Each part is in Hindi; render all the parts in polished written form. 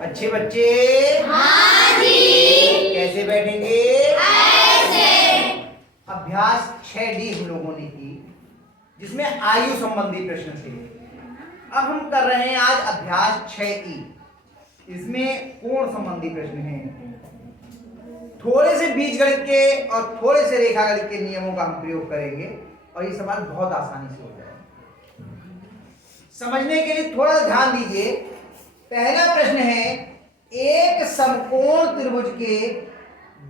अच्छे बच्चे हाँ जी। कैसे बैठेंगे? ऐसे। अभ्यास 6D हम लोगों ने की, जिसमें आयु संबंधी प्रश्न थे। अब हम कर रहे हैं आज अभ्यास 6E। इसमें कोण संबंधी प्रश्न हैं। थोड़े से बीजगणित के और थोड़े से रेखागणित के नियमों का हम प्रयोग करेंगे और ये सवाल बहुत आसानी से हो जाएगा। समझने के लिए थोड़ा ध्यान दीजिए। पहला प्रश्न है, एक समकोण त्रिभुज के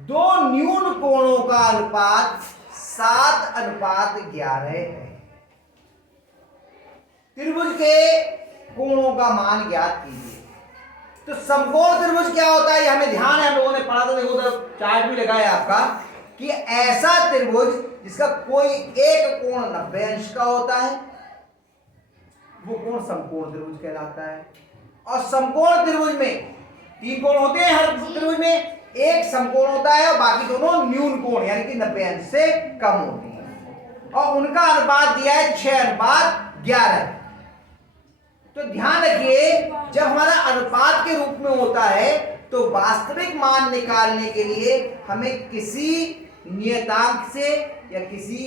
दो न्यून कोणों का अनुपात 7:11 है। त्रिभुज के कोणों का मान ज्ञात कीजिए। तो समकोण त्रिभुज क्या होता है, ये हमें ध्यान है, हम लोगों ने पढ़ा था। देखो उधर चार्ट भी लगा है आपका कि ऐसा त्रिभुज जिसका कोई एक कोण 90 अंश का होता है, वो कोण समकोण त्रिभुज कहलाता है। और समकोण त्रिभुज में 3 कोण होते हैं हर त्रिभुज में, एक समकोण होता है और बाकी दोनों न्यून कोण यानी कि 90 अंश से कम होते हैं, और उनका अनुपात दिया है 6:11। तो ध्यान रखिए, जब हमारा अनुपात के रूप में होता है तो वास्तविक मान निकालने के लिए हमें किसी नियतांक से या किसी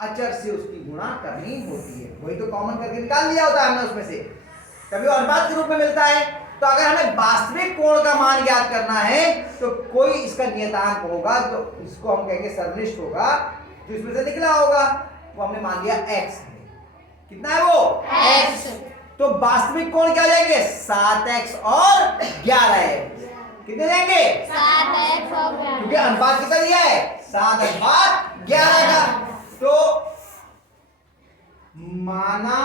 अचर से उसकी गुणा करनी होती है। वही तो कॉमन करके निकाल लिया होता है हमने उसमें से, तभी अनुपात के रूप में मिलता है। तो अगर हमें वास्तविक कोण का मान ज्ञात करना है तो कोई इसका नियतांक होगा, तो इसको हम कहेंगे सर्वनिष्ठ होगा, जो इसमें से निकला होगा वो हमने मान लिया x है। कितना है वो? x। तो वास्तविक कोण क्या जाएंगे? 7x और 11 है। कितने जाएंगे? 7x और 11। क्योंकि अनुपात कितना दिया है? 7:11 का। तो माना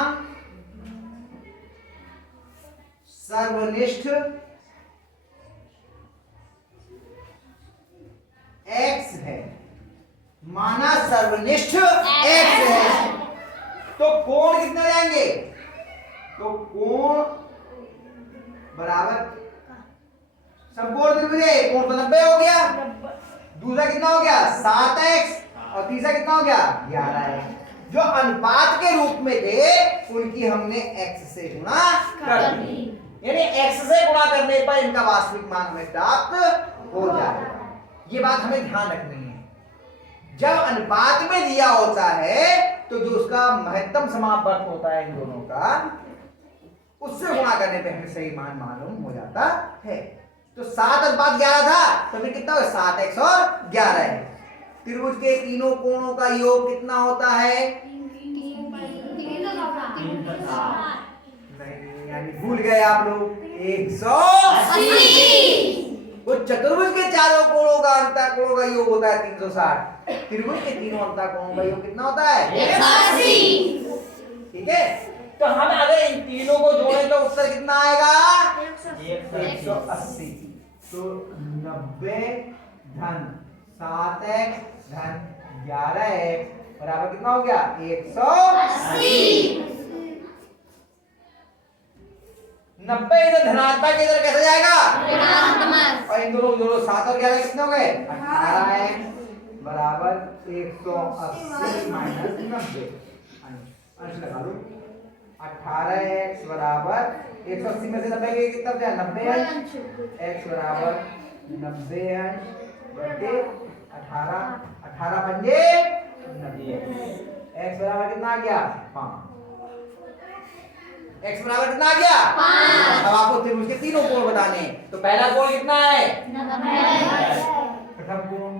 सर्वनिष्ठ x है, माना सर्वनिष्ठ x है, तो कोण कितने जाएंगे? तो कोण बराबर समकोण त्रिभुज है, कोण तो 90 हो गया, दूसरा कितना हो गया? 7x, और तीसरा कितना हो गया? 11 है। जो अनुपात के रूप में थे उनकी हमने x से गुणा कर दी, यानी x से गुणा करने पर इनका वास्तविक मान हमें प्राप्त हो जाएगा। ये बात हमें ध्यान रखनी है। जब अनुपात में दिया होता है तो जो उसका महत्तम समापवर्त होता है इन दोनों का, उससे गुणा करने पे हमें सही मान मालूम हो जाता है। तो 7:11 था, तो फिर कितना हो? 7x और 11 है। त्रिभुज के तीनों कोणों का योग कितना होता है? नहीं, यानी भूल गए आप लोग, 180। उस चतुर्भुज के चारों कोणों का अंतःकोणों का योग होता है 360। त्रिभुज के तीनों अंतःकोणों का योग कितना होता है? 180। ठीक है, तो हम अगर इन तीनों को जोड़ें तो उत्तर कितना आएगा? 180। तो 90 धन 7x धन 11x बराबर कितना हो गया? 180। 90 इधर धनात्मक, इधर कैसे जाएगा? ऋणात्मक। और इन दोनों जोड़ो, 7 और 11 कितने हो गए? 18x बराबर 180 माइनस 90। अंश लगा लो। 18x बराबर 180 में से 90 के कितना बचा? 90 अंश। x बराबर 90 अंश बटे 18, 18 पंजे 90। x बराबर कितना आ गया? 5। x बराबर कितना आ गया? 5। अब आपको त्रिभुज के तीनों कोण बताने, तो पहला कोण कितना है? 90। प्रथम कोण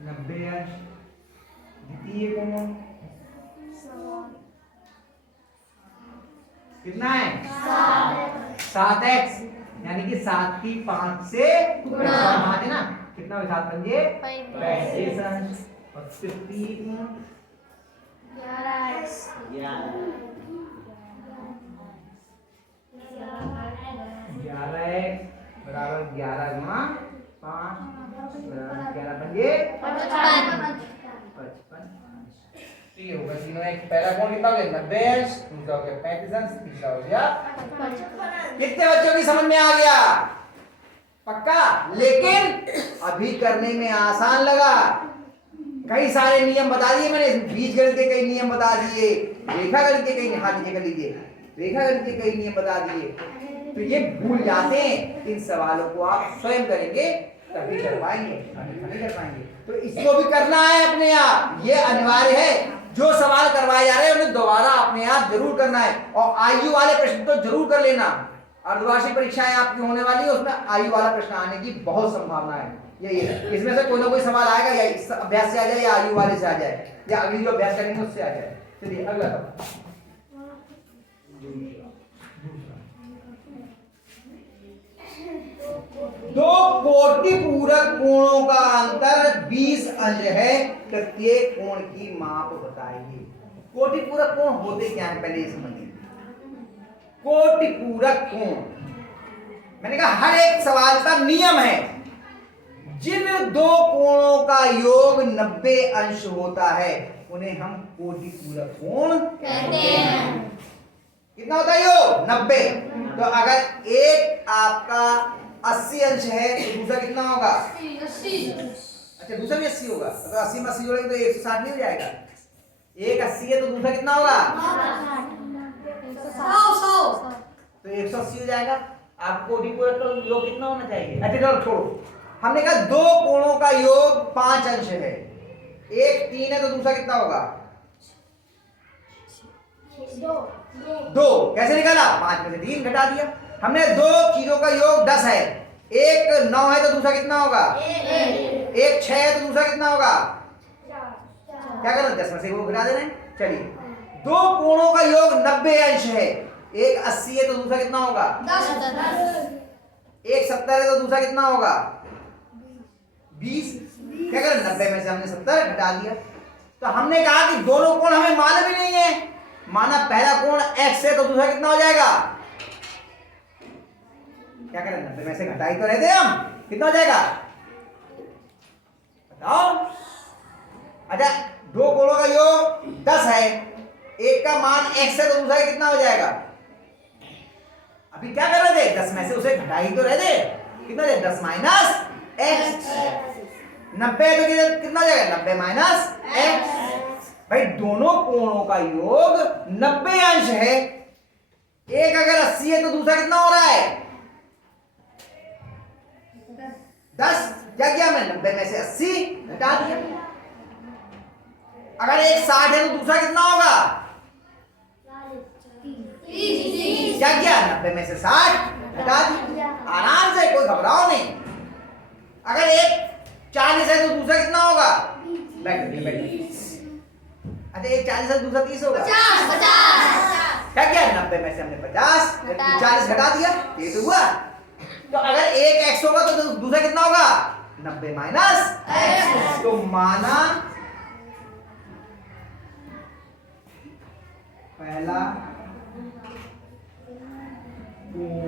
90 अंश, द्वितीय कोण कितना है? 7x, यानी कि 7 की 5 से गुणा है ना, कितना हो? 7 पंजे 35 अंश, और तृतीय कोण 11x 11x बराबर 11 गुणा 5 बराबर 11 पंजे 55। तो ये होगा तीनों एक, पहला कोण कितना हो गया? 90 अंश, दूसरा हो गया 35 अंश, तीसरा हो गया 55। कितने बच्चों की समझ में आ गया? पक्का? लेकिन अभी करने में आसान लगा, कई सारे नियम बता दिए मैंने, बीजगणित के कई नियम बता दिए, रेखागणित के कई, हाँ नीचे कर लीजिए, रेखागणित के कई नियम बता दिए। तो ये भूल जाते हैं, इन सवालों को आप स्वयं करेंगे तभी कर पाएंगे, नहीं कर पाएंगे। तो इसको भी करना है अपने आप, ये अनिवार्य है। जो सवाल करवाए जा रहे हैं उन्हें दोबारा अपने आप जरूर करना है, और आयु वाले प्रश्न तो जरूर कर लेना। अर्धवार्षिक परीक्षाएं आपकी होने वाली है, उसमें आयु वाला प्रश्न आने की बहुत संभावना है। यही है, इसमें से कोई ना कोई सवाल आएगा, या इस अभ्यास से आ जाए या आयु वाले से आ जाए, या अगली जो अभ्यास करेंगे उससे आ जाए। चलिए अगला दो कोटि पूरक कोणों का अंतर 20 अंश है, प्रत्येक कोण की माप बताइए। कोटि पूरक कोण होते क्या है पहले ये समझिए। कोटि पूरक कोण, मैंने कहा हर एक सवाल का नियम है। जिन दो कोणों का योग 90 अंश होता है उन्हें हम कोटि पूरक कोण कहते हैं। कितना होता है योग? 90। तो अगर एक आपका 80 अंश है तो दूसरा कितना होगा? 80। अच्छा दूसरा भी 80 होगा, अगर 80 में 80 जोड़ेंगे तो 160 नहीं हो जाएगा? एक 80 है तो दूसरा कितना होगा? 100। तो 180 हो जाएगा। आपको कोटि पूरक का योग कितना होना चाहिए? अच्छा चलो छोड़ो, हमने कहा दो कोणों का योग 5 अंश है, एक 3 है तो दूसरा कितना होगा? 2। कैसे निकाला? 5 में से 3 घटा दिया। हमने दो चीजों का योग 10 है, एक 9 है तो दूसरा कितना होगा? एक 6 है तो दूसरा कितना होगा? क्या करना? 10 में से वो घटा दे रहे हैं। चलिए, दो कोणों का योग 90 अंश है, एक 80 है तो दूसरा कितना होगा? 10। एक 70 है तो दूसरा कितना होगा? 20। क्या करें? 90 में से हमने 70 घटा दिया। तो हमने कहा कि दोनों कोण हमें मालूम ही नहीं है। माना पहला कोण x है तो दूसरा कितना हो जाएगा? क्या करें? 90 में से घटाई तो रहे थे हम, कितना हो जाएगा बताओ? अच्छा, दो कोणों का योग 10 है, एक का मान x है तो दूसरा कितना हो जाएगा? अभी क्या कर रहे थे? 10 में से उसे घटाई तो रहे थे, कितना हो जाएगा? 10 माइनस x। 90 तो कितना हो जाएगा? 90 माइनस x। भाई दोनों कोणों का योग 90 अंश है, एक अगर 80 है तो दूसरा कितना हो रहा है? 10। क्या किया मैं? 90 में से 80 घटा दिया। अगर एक 60 है तो दूसरा कितना होगा? 30। क्या किया? 90 में से 60 घटा दिया। आराम से, कोई घबराओ नहीं। अगर एक 40 है तो दूसरा कितना होगा? बैठ। अच्छा, एक 40 है तो दूसरा 30 होगा? 50। क्या किया? 90 में से हमने 50 40 घटा दिया, ये तो हुआ। तो अगर एक x होगा तो दूसरा कितना होगा? 90 माइनस x। तो माना पहला कोण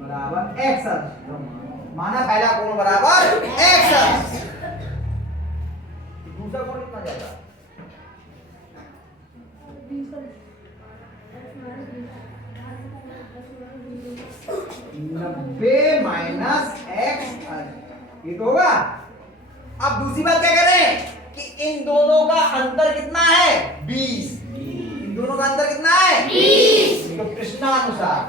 बराबर x अंश, माना पहला कोण बराबर x अंश, दूसरा कोण कितना जाएगा? 90 माइनस x अंश, ये तो होगा। अब दूसरी बात क्या करें कि इन दोनों का अंतर कितना है? 20। इन दोनों का अंतर कितना है? 20। तो प्रश्नानुसार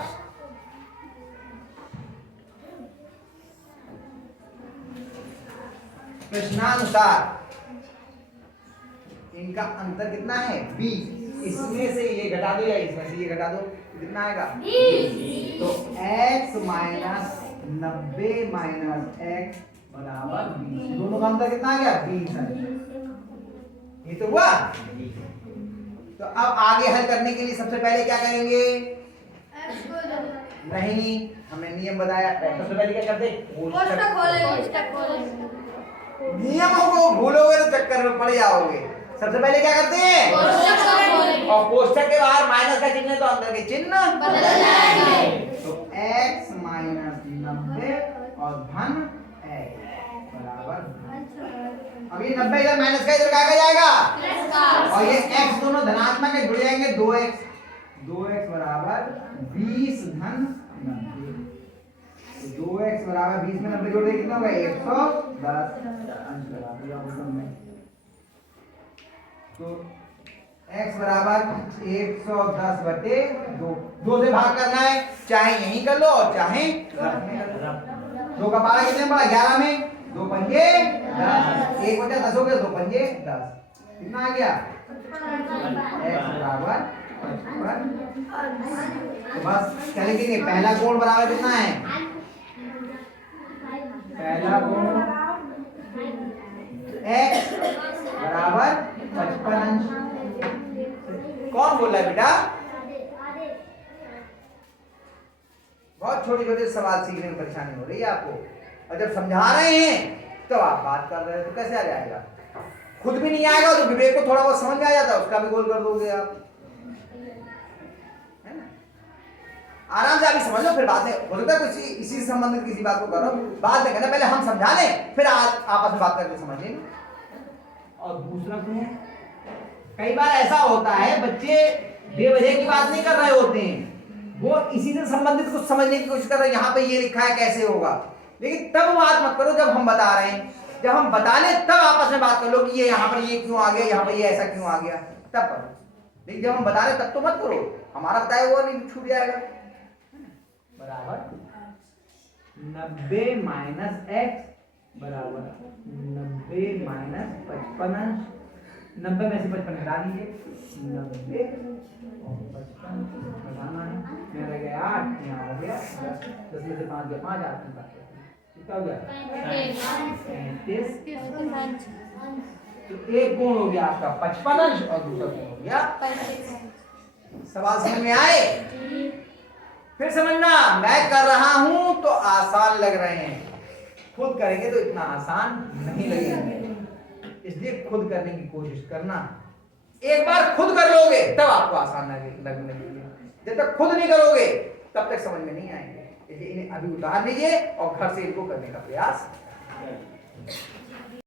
इनका अंतर कितना है? 20। इसमें से ये घटा दो या इसमें से ये घटा दो, कितना आएगा? 20। तो x माइनस 90 माइनस x बराबर 20। दोनों का अंतर कितना आ गया? 20 है। ये तो हुआ। तो अब आगे हल करने के लिए सबसे पहले क्या करेंगे? नहीं, हमें नियम बताया। सबसे पहले क्या करते? कोष्टक खोलेंगे। नियमों को भूलोगे तो चक्कर में पड़ जाओगे। सबसे पहले क्या करते हैं? कोष्टक खोलेंगे। और कोष्टक के बाहर माइनस का चिन्ह है तो अंदर के चिन्ह बदल जाएंगे। तो x माइनस 90 और धन x बराबर, अब ये 90 इधर माइनस का इधर क्या जाएगा? और ये x दोनों धनात्मक है, जुड़ जाएंगे। 2x बराबर 20 धन 90। 2x बराबर 20 में 90 जोड़ दे कितना होगा 110 अंश लगा दिया उसमें में। तो x बराबर 110 बटे 2 से भाग करना है, चाहे यहीं कर लो और चाहे 2 का पारा कितने में पड़ा 11 में 2 पंजे 10 1 बटे 10 हो गया 2 पंजे 10 कितना आ गया x बराबर 55। तो बस क्या लिखेंगे पहला कोण बराबर कितना है पहला कोण x बराबर 55 अंश। कौन बोल रहा है बेटा बहुत छोटे छोटे सवाल सीखने में परेशानी हो रही है आपको और जब समझा रहे हैं तो आप बात कर रहे हैं तो कैसे आ जाएगा खुद भी नहीं आएगा तो विवेक को थोड़ा बहुत समझ में आ जाता है उसका भी गोल कर दोगे आप है ना। आराम से अभी समझ लो फिर बात है हो सकता है कुछ इसी से संबंधित किसी बात को करो बात में कहना पहले हम समझा लें फिर आपस में बात करके समझ लेंगे। और दूसरा क्यों कई बार ऐसा होता है बच्चे बेवजह की बात नहीं कर रहे होते हैं वो इसी से संबंधित कुछ समझने की कोशिश कर रहे हैं यहाँ पे ये लिखा है कैसे होगा लेकिन तब बात मत करो जब हम बता रहे हैं जब हम बता लें तब आपस में बात कर लो कि ये यहाँ पर ये क्यों आ गया यहाँ पर ये ऐसा क्यों आ गया तब करो लेकिन जब हम बता रहे तब तो मत करो हमारा बताया हुआ नहीं छूट जाएगा बराबर 90 माइनस x बराबर 90 माइनस 55 अंश 90 में से 55 हटा दीजिए 90 और 55 हटाना है मेरा रह गया 8 यहाँ हो गया 10 में से 5 गया 5 8 कितना हो गया 35। तो एक कोण हो गया आपका 55 अंश और दूसरा कोण हो गया 35। सवाल समझ में आए फिर समझना मैं कर रहा हूं तो आसान लग रहे हैं खुद करेंगे तो इतना आसान नहीं लगेगा इसलिए खुद करने की कोशिश करना एक बार खुद कर लोगे तब आपको आसान लगने लगेगा जब तक खुद नहीं करोगे तब तक समझ में नहीं आएंगे इसलिए इन्हें अभी उतार लीजिए और घर से इनको करने का प्रयास